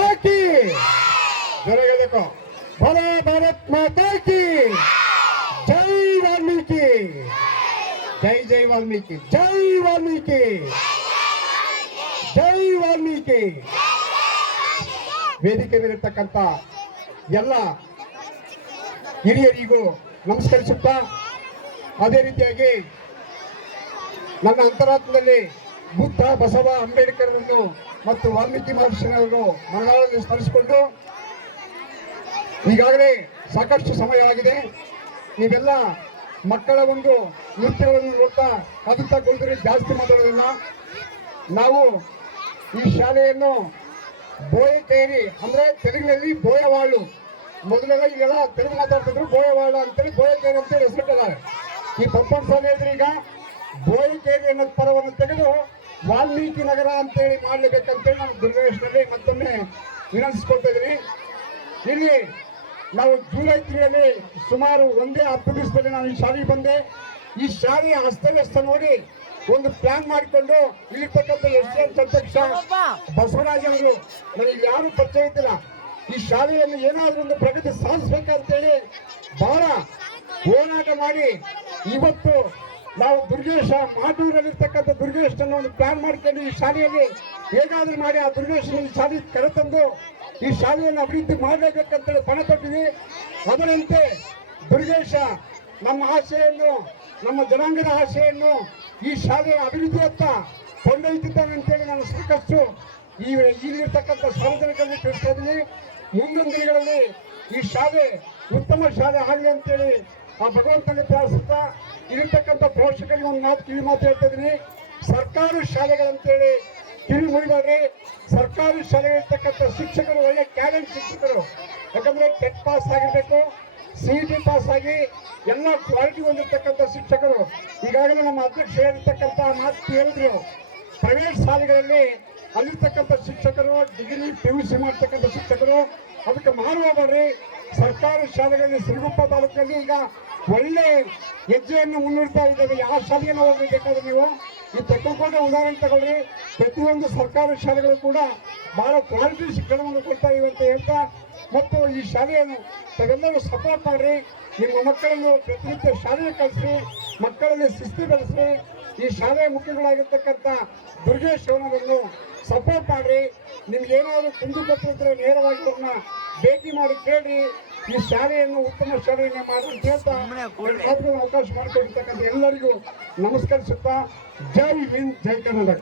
ಮಾತಾಕಿ ಜೊತೆಗೆದಕ್ಕೋ ಬಲ ಭಾರತ್ ಮಾತಾಕಿ ಜೈ ವಾಲ್ಮೀಕಿ. ಜೈ ಜೈ ವಾಲ್ಮೀಕಿ. ಜೈ ವಾಲ್ಮೀಕಿ. ಜೈ ವಾಲ್ಮೀಕಿ. ವೇದಿಕೆ ಮೇಲಿರ್ತಕ್ಕಂಥ ಎಲ್ಲ ಹಿರಿಯರಿಗೂ ನಮಸ್ಕರಿಸುತ್ತಾ, ಅದೇ ರೀತಿಯಾಗಿ ನನ್ನ ಅಂತರಾತ್ಮದಲ್ಲಿ ಬುದ್ಧ ಬಸವ ಅಂಬೇಡ್ಕರ್ರನ್ನು ಮತ್ತು ವಾಲ್ಮೀಕಿ ಮಹರ್ಷಿಗಳನ್ನು ಮನಗಾಳದಲ್ಲಿ ಸ್ಮರಿಸಿಕೊಂಡು, ಈಗಾಗಲೇ ಸಾಕಷ್ಟು ಸಮಯ ಆಗಿದೆ. ನೀವೆಲ್ಲ ಮಕ್ಕಳ ಒಂದು ನೃತ್ಯಗಳನ್ನು ನೋಡ್ತಾ ಕದುತ್ತಾ ಕುಳಿತರೆ ಜಾಸ್ತಿ ಮಾತಾಡೋದಿಲ್ಲ. ನಾವು ಈ ಶಾಲೆಯನ್ನು ಬೋಯಕೇರಿ ಅಂದರೆ ತೆಲುಗಿನಲ್ಲಿ ಬೋಯವಾಳು. ಮೊದಲೆಲ್ಲ ಈಗೆಲ್ಲ ತೆಲುಗು ಮಾತಾಡ್ತಿದ್ರು ಬೋಯವಾಳು ಅಂತೇಳಿ ಬೋಯಕೇರಿ ಅಂತೇಳಿ ಹೆಸರಿಟ್ಟಿದ್ದಾರೆ. ಈ ಪಂಪನ್ ಶಾಲೆ ಈಗ ಈಗ ಬೋಯಕೇರಿ ಅನ್ನೋ ಪದವನ್ನು ತೆಗೆದು ವಾಲ್ಮೀಕಿ ನಗರ ಅಂತೇಳಿ ಮಾಡಲೇಬೇಕಂತೇಳಿ ನಾನು ದುರ್ಗೇಶ್ನಲ್ಲಿ ಮತ್ತೊಮ್ಮೆ ವಿನಂತಿಸ್ಕೊಳ್ತಾ ಇದ್ದೀನಿ. ಇಲ್ಲಿ ನಾವು ಜುಲೈ ತಿಂಗಳಲ್ಲಿ ಸುಮಾರು ಒಂದೇ ಹತ್ತು ದಿವಸದಲ್ಲಿ ನಾನು ಈ ಶಾಲೆಗೆ ಬಂದೆ. ಈ ಶಾಲೆಯ ಅಸ್ತವ್ಯಸ್ತ ನೋಡಿ ಒಂದು ಪ್ಲಾನ್ ಮಾಡಿಕೊಂಡು ಇಲ್ಲಿರ್ತಕ್ಕಂಥ ಎಸ್ ಎಂ ಅಧ್ಯಕ್ಷ ಬಸವರಾಜ್ ಅವರು, ನನಗೆ ಯಾರು ಪರಿಚಯ ಇದ್ದಿಲ್ಲ. ಈ ಶಾಲೆಯನ್ನು ಏನಾದರೂ ಒಂದು ಪ್ರಗತಿ ಸಾಧಿಸ್ಬೇಕಂತೇಳಿ ಬಹಳ ಹೋರಾಟ ಮಾಡಿ ಇವತ್ತು ನಾವು ದುರ್ಗೇಶ ಮಾಟೂರಲ್ಲಿರ್ತಕ್ಕಂಥ ದುರ್ಗೇಶನ ಒಂದು ಪ್ಲಾನ್ ಮಾಡ್ಕೊಂಡು ಈ ಶಾಲೆಯಲ್ಲಿ ಹೇಗಾದ್ರೂ ಮಾಡಿ ಆ ದುರ್ಗೇಶನ ಶಾಲೆ ಕರೆತಂದು ಈ ಶಾಲೆಯನ್ನು ಅಭಿವೃದ್ಧಿ ಮಾಡಲೇಬೇಕಂತೇಳಿ ಪಣ ತೊಟ್ಟಿವಿ ಅದರಂತೆ ದುರ್ಗೇಶ ನಮ್ಮ ಆಸೆಯನ್ನು, ನಮ್ಮ ಜನಾಂಗದ ಆಸೆಯನ್ನು ಈ ಶಾಲೆಯ ಅಭಿವೃದ್ಧಿಯತ್ತ ಕೊಂಡೊಯ್ತಿದ್ದಾನೆ ಅಂತೇಳಿ ನಾನು ಸಾಕಷ್ಟು ಈ ಇಲ್ಲಿರ್ತಕ್ಕಂಥ ಸಾರ್ವಜನಿಕರಲ್ಲಿ ತಿಳಿಸ್ತಾ ಇದ್ದೀನಿ. ಮುಂದಿನ ದಿನಗಳಲ್ಲಿ ಈ ಶಾಲೆ ಉತ್ತಮ ಶಾಲೆ ಆಗಲಿ ಅಂತೇಳಿ ಆ ಭಗವಂತನಲ್ಲಿ ಪ್ರಾರ್ಥಿಸ್ತಾ ಇರತಕ್ಕಂಥ ಪೋಷಕರಿಗೆ ಒಂದು ಮಾತು ಕಿವಿ ಮಾತು ಹೇಳ್ತಾ ಇದ್ದೀನಿ. ಸರ್ಕಾರಿ ಶಾಲೆಗಳಂತೇಳಿ ಕಿವಿ ಮುರಿದಾದ್ರೆ ಸರ್ಕಾರಿ ಶಾಲೆಗಳಿರ್ತಕ್ಕಂಥ ಶಿಕ್ಷಕರು, ಒಳ್ಳೆ ಟ್ಯಾಲೆಂಟ್ ಶಿಕ್ಷಕರು. ಯಾಕಂದ್ರೆ ಟೆಟ್ ಪಾಸ್ ಆಗಿರ್ಬೇಕು ಸಿ ಟಿ ಪಾಸ್ ಆಗಿ ಎಲ್ಲ ಕ್ವಾಲಿಟಿ ಹೊಂದಿರ್ತಕ್ಕಂಥ ಶಿಕ್ಷಕರು. ಈಗಾಗಲೇ ನಮ್ಮ ಅಧ್ಯಕ್ಷ ಹೇಳಿರ್ತಕ್ಕಂಥ ಮಾತು ಹೇಳಿದ್ರು ಪ್ರೈವೇಟ್ ಶಾಲೆಗಳಲ್ಲಿ ಅಲ್ಲಿರ್ತಕ್ಕಂಥ ಶಿಕ್ಷಕರು ಡಿಗ್ರಿ ಪಿ ಯು ಸಿ ಮಾಡ್ತಕ್ಕಂಥ ಶಿಕ್ಷಕರು, ಅದಕ್ಕೆ ಮಾನವಬರ್ರಿ ಸರ್ಕಾರಿ ಶಾಲೆಗಳಲ್ಲಿ ಸಿರುಗುಪ್ಪ ತಾಲೂಕಿನಲ್ಲಿ ಈಗ ಒಳ್ಳೆ ಹೆಜ್ಜೆಯನ್ನು ಮುನ್ನಿಡ್ತಾ ಇದ್ದಾರೆ ಯಾವ ಶಾಲೆಯನ್ನು ಹೋಗಬೇಕಾದ್ರೆ ನೀವು? ಈ ತೆಗೆದುಕೊಂಡ ಉದಾಹರಣೆ ತಗೊಳ್ಳಿ. ಪ್ರತಿಯೊಂದು ಸರ್ಕಾರಿ ಶಾಲೆಗಳು ಕೂಡ ಬಹಳ ಕ್ವಾಲಿಟಿ ಶಿಕ್ಷಣವನ್ನು ಕೊಡ್ತಾ ಇವೆ ಅಂತ ಹೇಳ್ತಾ ಮತ್ತು ಈ ಶಾಲೆಯನ್ನು ತಾವೆಲ್ಲರೂ ಸಪೋರ್ಟ್ ಮಾಡ್ರಿ. ನಿಮ್ಮ ಮಕ್ಕಳನ್ನು ಪ್ರತಿನಿತ್ಯ ಶಾಲೆಗೆ ಕಳಿಸಿ ಮಕ್ಕಳಲ್ಲಿ ಶಿಸ್ತು ಬೆಳೆಸಿ ಈ ಶಾಲೆಯ ಮುಖ್ಯಗಳಾಗಿರ್ತಕ್ಕಂಥ ದುರ್ಗೇಶ್ ಅವರನ್ನು ಸಪೋರ್ಟ್ ಮಾಡ್ರಿ. ನಿಮ್ಗೆ ಏನಾದ್ರು ಕುಂದುಕೊಟ್ಟಿದ್ರೆ ನೇರವಾಗಿ ಅವ್ರನ್ನ ಭೇಟಿ ಮಾಡಿ ಕೇಳಿ ಈ ಶಾಲೆಯನ್ನು ಉತ್ತಮ ಶಾಲೆಯನ್ನು ಮಾಡಿ ಅವಕಾಶ ಮಾಡಿಕೊಟ್ಟಿರ್ತಕ್ಕಂಥ ಎಲ್ಲರಿಗೂ ನಮಸ್ಕರಿಸುತ್ತಾ ಜೈ ಹಿಂದ್ ಜೈ ಕರ್ನಾಟಕ.